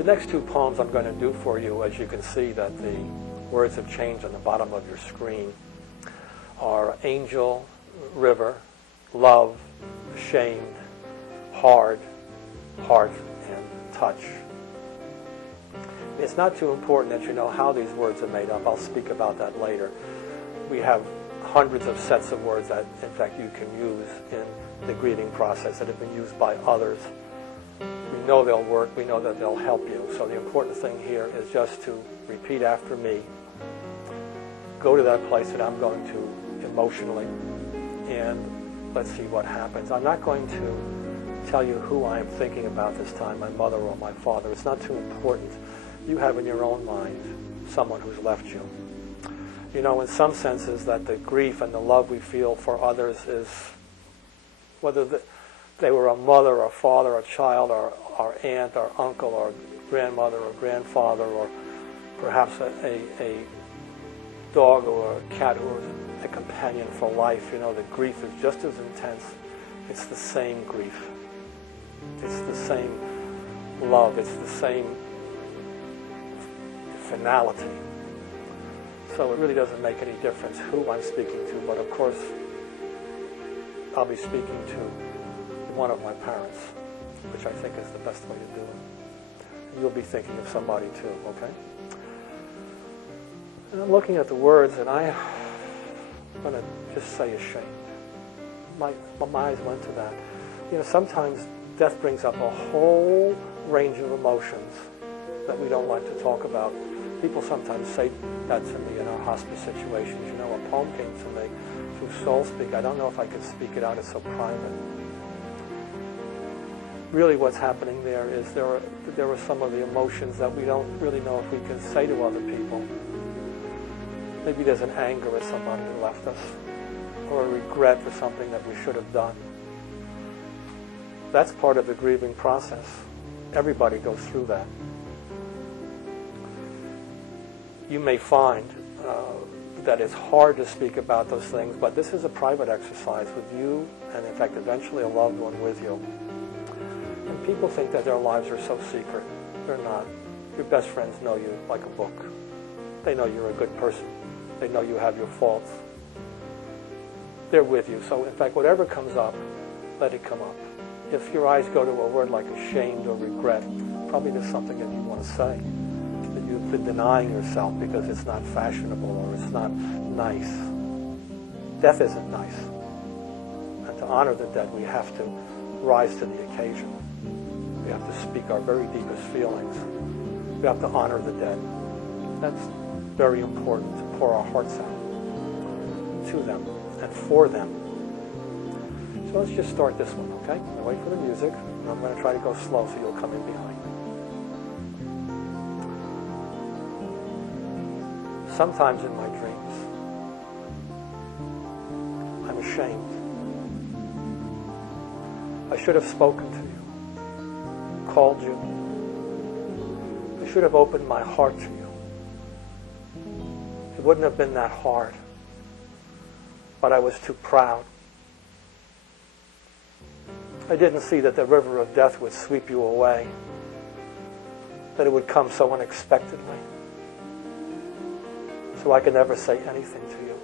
The next two poems I'm going to do for you, as you can see that the words have changed on the bottom of your screen, are angel, river, love, ashamed, hard, heart, and touch. It's not too important that you know how these words are made up. I'll speak about that later. We have hundreds of sets of words that, in fact, you can use in the grieving process that have been used by others. We know they'll work. We know that they'll help you. So the important thing here is just to repeat after me. Go to that place that I'm going to emotionally, and let's see what happens. I'm not going to tell you who I am thinking about this time, my mother or my father. It's not too important. You have in your own mind someone who's left you. You know, in some senses, that the grief and the love we feel for others is, whether they were a mother, or father, or child, or our aunt, or uncle, or grandmother, or grandfather, or perhaps a dog or a cat who was a companion for life. You know, the grief is just as intense. It's the same grief. It's the same love. It's the same finality. So it really doesn't make any difference who I'm speaking to, but of course I'll be speaking to one of my parents, which I think is the best way to do it. You'll be thinking of somebody too, okay? And I'm looking at the words, and I'm going to just say ashamed. My eyes went to that. You know, sometimes death brings up a whole range of emotions that we don't like to talk about. People sometimes say that to me in our hospice situations. You know, a poem came to me through SOULSPEAK. I don't know if I could speak it out. It's so private. Really what's happening there is there are some of the emotions that we don't really know if we can say to other people. Maybe there's an anger at somebody who left us, or a regret for something that we should have done. That's part of the grieving process. Everybody goes through that. You may find that it's hard to speak about those things, but this is a private exercise with you, and in fact eventually a loved one with you. And people think that their lives are so secret. They're not. Your best friends know you like a book. They know you're a good person. They know you have your faults. They're with you. So in fact, whatever comes up, let it come up. If your eyes go to a word like ashamed or regret, probably there's something that you want to say, that you've been denying yourself because it's not fashionable or it's not nice. Death isn't nice. And to honor the dead, we have to rise to the occasion. We have to speak our very deepest feelings. We have to honor the dead. That's very important, to pour our hearts out to them and for them. So let's just start this one, okay? I'll wait for the music, and I'm going to try to go slow so you'll come in behind. Sometimes in my dreams, I'm ashamed. I should have spoken to you, called you. I should have opened my heart to you. It wouldn't have been that hard, but I was too proud. I didn't see that the river of death would sweep you away, that it would come so unexpectedly, so I could never say anything to you.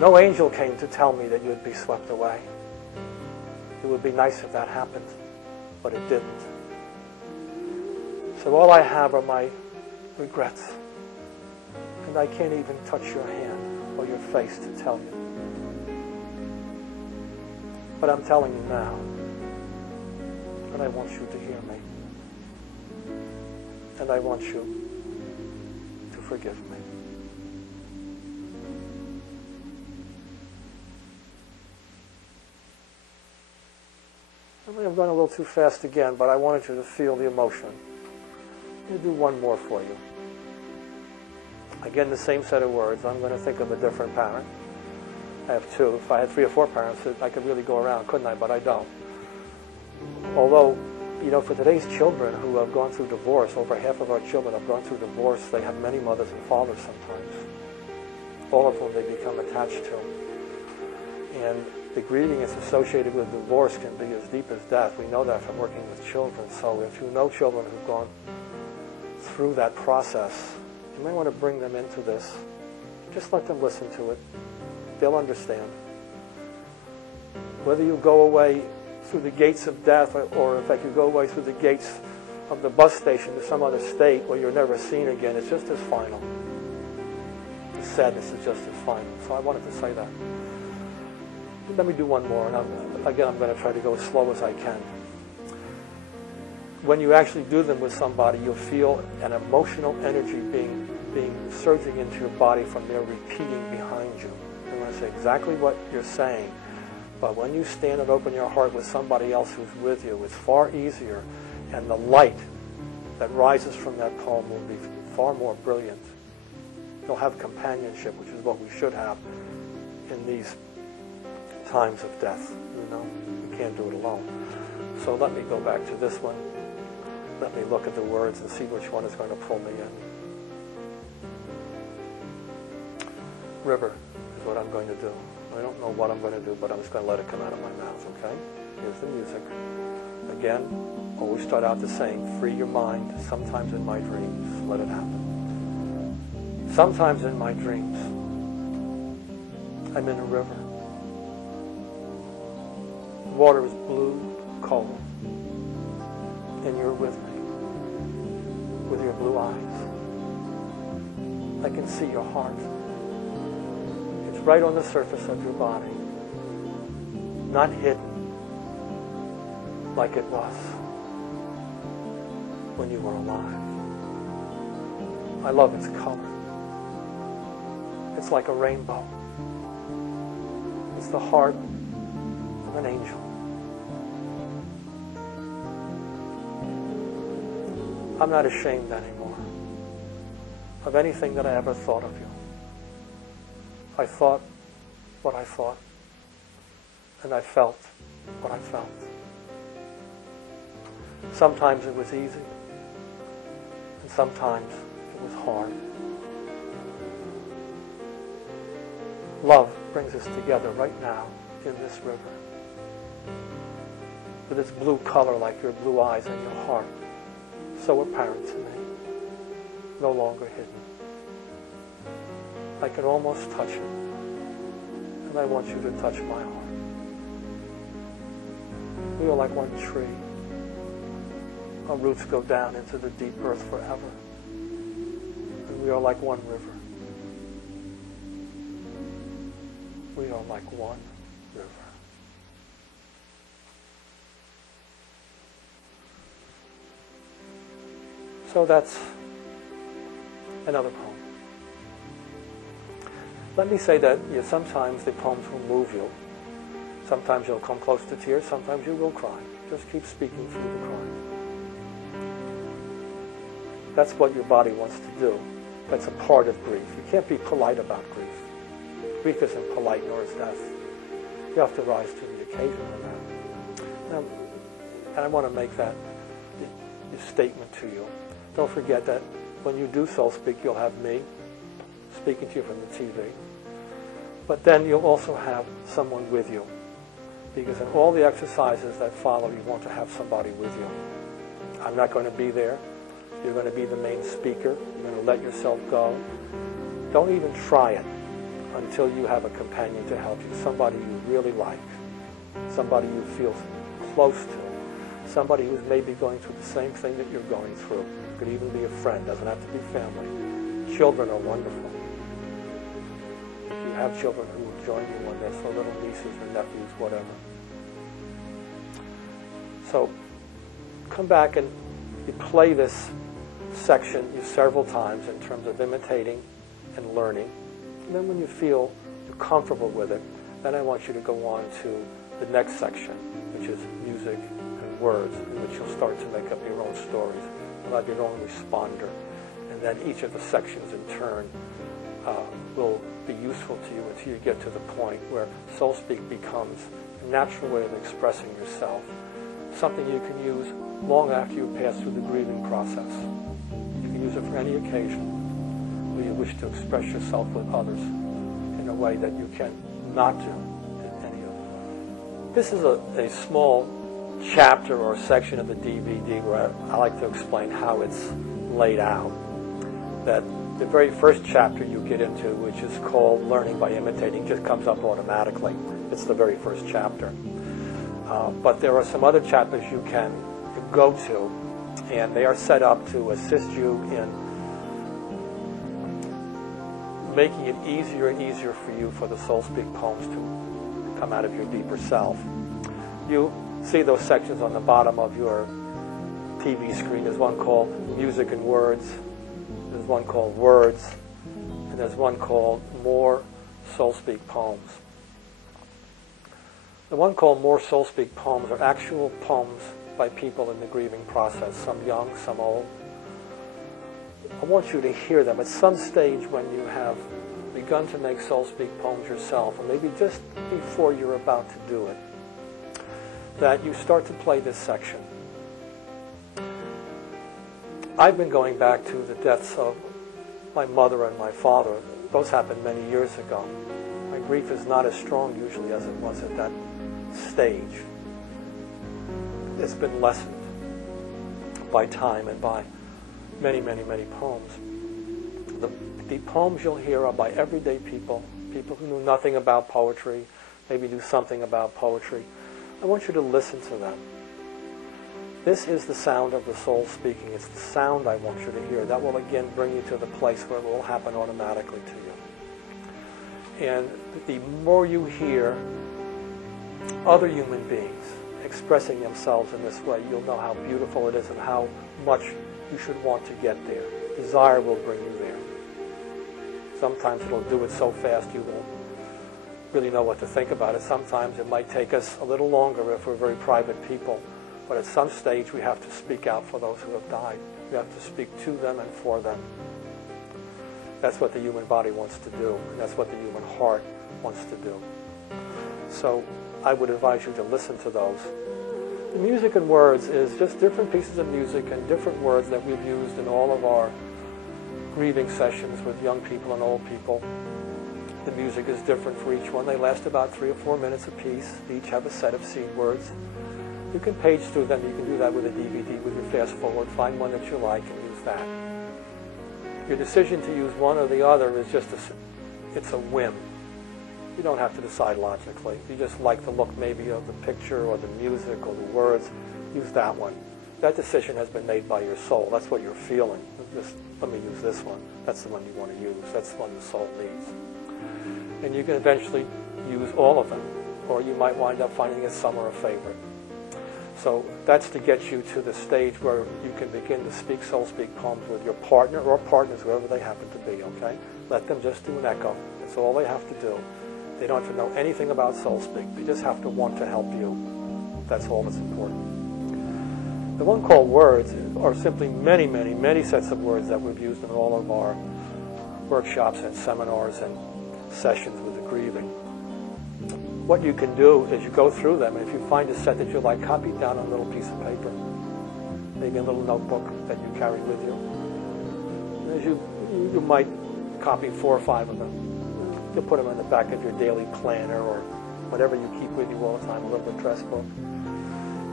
No angel came to tell me that you'd be swept away. It would be nice if that happened, but it didn't. So all I have are my regrets. And I can't even touch your hand or your face to tell you. But I'm telling you now, and I want you to hear me. And I want you to forgive me. I may have gone a little too fast again, but I wanted you to feel the emotion. I'm going to do one more for you. Again, the same set of words. I'm going to think of a different parent. I have two. If I had 3 or 4 parents, I could really go around, couldn't I? But I don't. Although, you know, for today's children who have gone through divorce, over half of our children have gone through divorce. They have many mothers and fathers sometimes, all of whom they become attached to. And the grieving is associated with divorce can be as deep as death. We know that from working with children. So if you know children who've gone through that process, you may want to bring them into this. Just let them listen to it. They'll understand. Whether you go away through the gates of death, or in fact you go away through the gates of the bus station to some other state where you're never seen again, it's just as final. The sadness is just as final. So I wanted to say that. Let me do one more, and again I'm going to try to go as slow as I can. When you actually do them with somebody, you'll feel an emotional energy being surging into your body from their repeating behind you. They're going to say exactly what you're saying, but when you stand and open your heart with somebody else who's with you, it's far easier, and the light that rises from that poem will be far more brilliant. You'll have companionship, which is what we should have in these times of death. You know, we can't do it alone. So let me go back to this one. Let me look at the words and see which one is going to pull me in. River is what I'm going to do. I don't know what I'm going to do, but I'm just going to let it come out of my mouth, okay? Here's the music. Again, always start out the same. Free your mind. Sometimes in my dreams, let it happen. Sometimes in my dreams, I'm in a river. The water is blue, cold, and you're with me, with your blue eyes. I can see your heart. It's right on the surface of your body, not hidden like it was when you were alive. I love its color. It's like a rainbow. It's the heart of an angel. I'm not ashamed anymore of anything that I ever thought of you. I thought what I thought, and I felt what I felt. Sometimes it was easy, and sometimes it was hard. Love brings us together right now in this river, with its blue color like your blue eyes and your heart, so apparent to me, no longer hidden. I can almost touch it, and I want you to touch my heart. We are like one tree. Our roots go down into the deep earth forever, and we are like one river. We are like one river. So that's another poem. Let me say that sometimes the poems will move you. Sometimes you'll come close to tears, sometimes you will cry. Just keep speaking through the crying. That's what your body wants to do. That's a part of grief. You can't be polite about grief. Grief isn't polite, nor is death. You have to rise to the occasion of that. And I want to make that statement to you. Don't forget that when you do Soul Speak, you'll have me speaking to you from the TV. But then you'll also have someone with you. Because in all the exercises that follow, you want to have somebody with you. I'm not going to be there. You're going to be the main speaker. You're going to let yourself go. Don't even try it until you have a companion to help you. Somebody you really like. Somebody you feel close to. Somebody who's maybe going through the same thing that you're going through. It could even be a friend. Doesn't have to be family. Children are wonderful. If you have children who will join you when they're so little, nieces or nephews, whatever. So come back and you play this section several times in terms of imitating and learning. And then when you feel you're comfortable with it, then I want you to go on to the next section, which is music and words, in which you'll start to make up your own stories. You'll have your own responder. And then each of the sections in turn will be useful to you until you get to the point where Soul Speak becomes a natural way of expressing yourself, something you can use long after you pass through the grieving process. You can use it for any occasion where you wish to express yourself with others in a way that you can not do in any This is a small chapter or section of the DVD where I like to explain how it's laid out. That the very first chapter you get into, which is called Learning by Imitating, just comes up automatically. It's the very first chapter. But there are some other chapters you can go to, and they are set up to assist you in making it easier and easier for you for the SOULSPEAK poems to come out of your deeper self. You see those sections on the bottom of your TV screen. There's one called Music and Words, there's one called Words, and there's one called More SOULSPEAK Poems. The one called More SOULSPEAK Poems are actual poems by people in the grieving process, some young, some old. I want you to hear them at some stage when you have begun to make SOULSPEAK poems yourself, or maybe just before you're about to do it, that you start to play this section. I've been going back to the deaths of my mother and my father. Those happened many years ago. My grief is not as strong usually as it was at that stage. It's been lessened by time and by many, many, many poems. The poems you'll hear are by everyday people, people who knew nothing about poetry, maybe knew something about poetry. I want you to listen to them. This is the sound of the soul speaking. It's the sound I want you to hear. That will again bring you to the place where it will happen automatically to you. And the more you hear other human beings expressing themselves in this way, you'll know how beautiful it is and how much you should want to get there. Desire will bring you there. Sometimes it'll do it so fast you won't really know what to think about it. Sometimes it might take us a little longer if we're very private people. But at some stage we have to speak out for those who have died. We have to speak to them and for them. That's what the human body wants to do, and that's what the human heart wants to do. So I would advise you to listen to those. The music and words is just different pieces of music and different words that we've used in all of our grieving sessions with young people and old people. The music is different for each one. They last about 3 or 4 minutes apiece. They each have a set of seed words. You can page through them. You can do that with a DVD with your fast forward. Find one that you like and use that. Your decision to use one or the other is just it's a whim. You don't have to decide logically. You just like the look maybe of the picture or the music or the words. Use that one. That decision has been made by your soul. That's what you're feeling. Just let me use this one. That's the one you want to use. That's the one the soul needs. And you can eventually use all of them, or you might wind up finding that some are a favorite. So that's to get you to the stage where you can begin to speak SOULSPEAK poems with your partner or partners, whoever they happen to be, okay? Let them just do an echo. That's all they have to do. They don't have to know anything about SOULSPEAK. They just have to want to help you. That's all that's important. The one called words are simply many, many, many sets of words that we've used in all of our workshops and seminars and sessions with the grieving. What you can do is you go through them, and if you find a set that you like, copy it down on a little piece of paper, maybe a little notebook that you carry with you. And as you might copy 4 or 5 of them. You'll put them in the back of your daily planner or whatever you keep with you all the time, a little address book.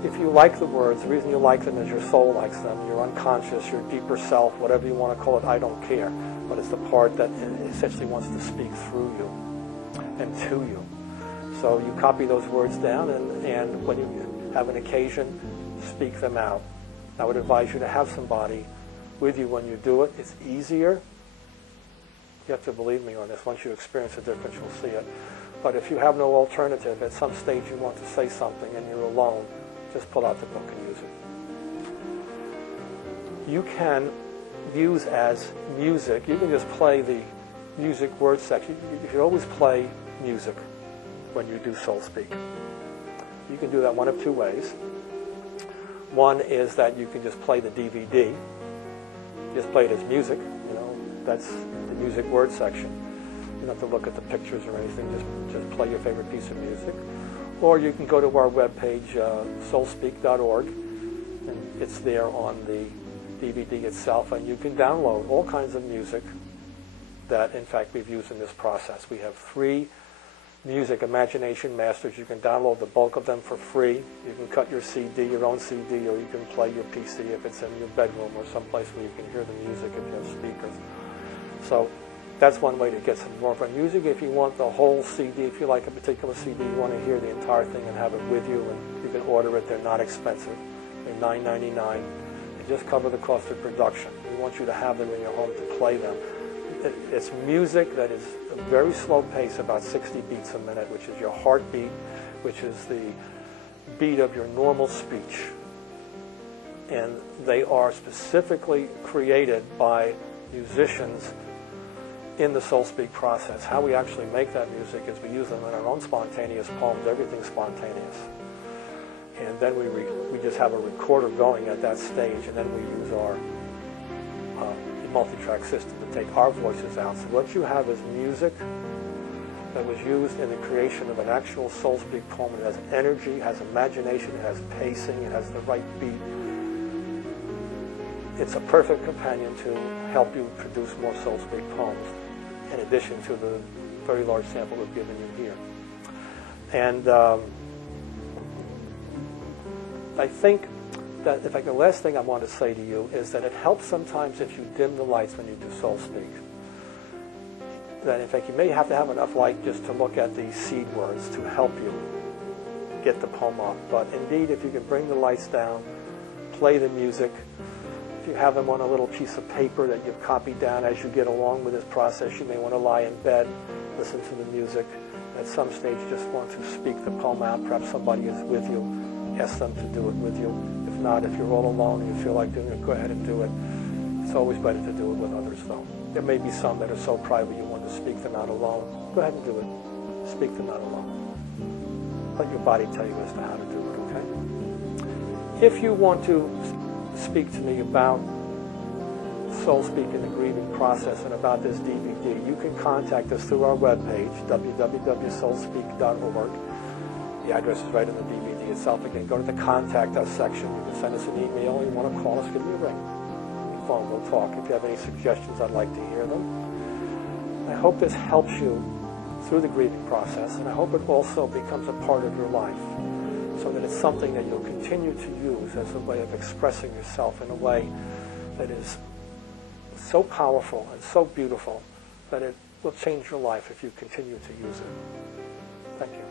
If you like the words, the reason you like them is your soul likes them, your unconscious, your deeper self, whatever you want to call it, I don't care. But it's the part that essentially wants to speak through you and to you. So you copy those words down, and when you have an occasion, speak them out. I would advise you to have somebody with you when you do it. It's easier. You have to believe me on this. Once you experience the difference, you'll see it. But if you have no alternative, at some stage you want to say something and you're alone, just pull out the book and use it. You can use as music, you can just play the music word section. You should always play music when you do SOULSPEAK. You can do that one of 2 ways. One is that you can just play the DVD. Just play it as music. That's the music word section. You don't have to look at the pictures or anything. Just play your favorite piece of music. Or you can go to our webpage, soulspeak.org, and it's there on the DVD itself, and you can download all kinds of music that, in fact, we've used in this process. We have 3 music imagination masters. You can download the bulk of them for free. You can cut your CD, your own CD, or you can play your PC if it's in your bedroom or someplace where you can hear the music if you have speakers. So that's one way to get some more fun music. If you want the whole CD, if you like a particular CD, you want to hear the entire thing and have it with you, and you can order it. They're not expensive. They're $9.99. They just cover the cost of production. We want you to have them in your home to play them. It's music that is a very slow pace, about 60 beats a minute, which is your heartbeat, which is the beat of your normal speech. And they are specifically created by musicians in the SOULSPEAK process. How we actually make that music is we use them in our own spontaneous poems. Everything's spontaneous. And then we just have a recorder going at that stage, and then we use our multi-track system to take our voices out. So what you have is music that was used in the creation of an actual SOULSPEAK poem. It has energy, it has imagination, it has pacing, it has the right beat. It's a perfect companion to help you produce more SOULSPEAK poems, in addition to the very large sample we've given you here. And I think that, in fact, the last thing I want to say to you is that it helps sometimes if you dim the lights when you do SOULSPEAK. That, in fact, you may have to have enough light just to look at these seed words to help you get the poem up. But indeed, if you can bring the lights down, play the music, if you have them on a little piece of paper that you've copied down as you get along with this process, you may want to lie in bed, listen to the music. At some stage, you just want to speak the poem out. Perhaps somebody is with you. Ask them to do it with you. If not, if you're all alone and you feel like doing it, go ahead and do it. It's always better to do it with others, though. There may be some that are so private you want to speak them out alone. Go ahead and do it. Speak them out alone. Let your body tell you as to how to do it, okay? If you want to speak to me about SOULSPEAK and the grieving process and about this DVD, you can contact us through our webpage, www.soulspeak.org. The address is right in the DVD itself. Again, go to the Contact Us section. You can send us an email. You want to call us, give me a ring. Phone, we'll talk. If you have any suggestions, I'd like to hear them. I hope this helps you through the grieving process, and I hope it also becomes a part of your life, so that it's something that you'll continue to use as a way of expressing yourself in a way that is so powerful and so beautiful that it will change your life if you continue to use it. Thank you.